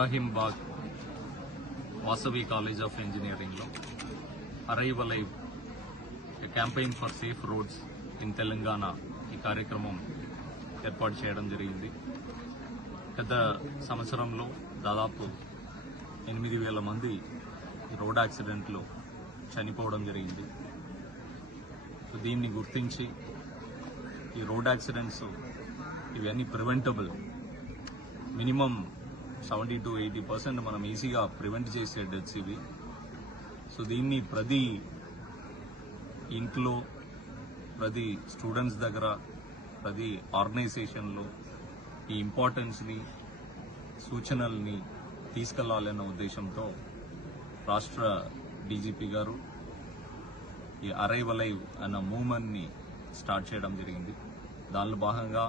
ఇబ్రాహీంబాగ్ Vasavi college of ఇంజనీరింగ్లో arrival alive campaign for safe roads in Telangana ఈ కార్యక్రమం ఏర్పాటు చేయడం జరిగింది. గత సంవత్సరంలో దాదాపు 8,000 మంది రోడ్ యాక్సిడెంట్లో చనిపోవడం జరిగింది. దీన్ని గుర్తించి ఈ రోడ్ యాక్సిడెంట్స్ ఇవన్నీ ప్రివెంటబుల్, మినిమం 70 to 80% మనం ఈజీగా ప్రివెంట్ చేసే డెత్స్ ఇవి. సో దీన్ని ప్రతి ఇంట్లో, ప్రతి స్టూడెంట్స్ దగ్గర, ప్రతి ఆర్గనైజేషన్లో ఈ ఇంపార్టెన్స్ని, సూచనల్ని తీసుకెళ్లాలన్న ఉద్దేశంతో రాష్ట్ర డీజీపీ గారు ఈ అరైవల్ అలైవ్ అన్న మూవ్మెంట్ని స్టార్ట్ చేయడం జరిగింది. దానిలో భాగంగా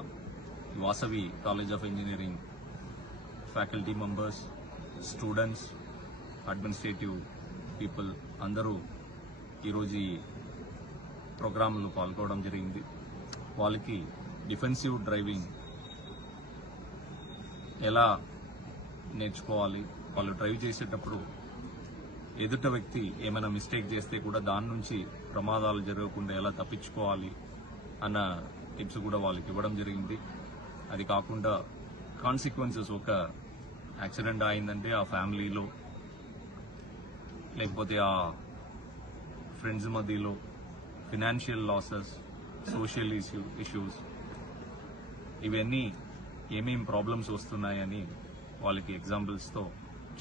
Vasavi college of engineering faculty members, students, administrative people అందరూ ఈరోజు ఈ ప్రోగ్రాంలో పాల్గొనడం జరిగింది. వాళ్ళకి డిఫెన్సివ్ డ్రైవింగ్ ఎలా నేర్చుకోవాలి, వాళ్ళు డ్రైవ్ చేసేటప్పుడు ఎదుట వ్యక్తి ఏమైనా మిస్టేక్ చేస్తే కూడా దాని నుంచి ప్రమాదాలు జరగకుండా ఎలా తప్పించుకోవాలి అన్న టిప్స్ కూడా వాళ్ళకి ఇవ్వడం జరిగింది. అది కాకుండా కాన్సిక్వెన్సెస్, ఒక యాక్సిడెంట్ అయిందంటే ఆ ఫ్యామిలీలో లేకపోతే ఆ ఫ్రెండ్స్ మధ్యలో ఫినాన్షియల్ లాసెస్, సోషల్ ఇష్యూస్, ఇవన్నీ ఏమేం ప్రాబ్లమ్స్ వస్తున్నాయని వాళ్ళకి ఎగ్జాంపుల్స్తో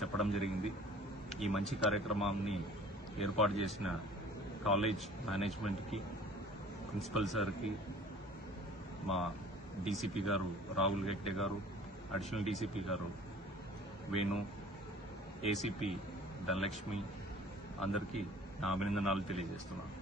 చెప్పడం జరిగింది. ఈ మంచి కార్యక్రమాన్ని ఏర్పాటు చేసిన కాలేజ్ మేనేజ్మెంట్కి, ప్రిన్సిపల్ సార్కి, మా డీసీపీ గారు రాహుల్ గెక్టే గారు, అడిషనల్ డీసీపీ గారు వేణు, ఏసీపీ ధనలక్ష్మి అందరికీ నా అభినందనలు తెలియజేస్తున్నాను.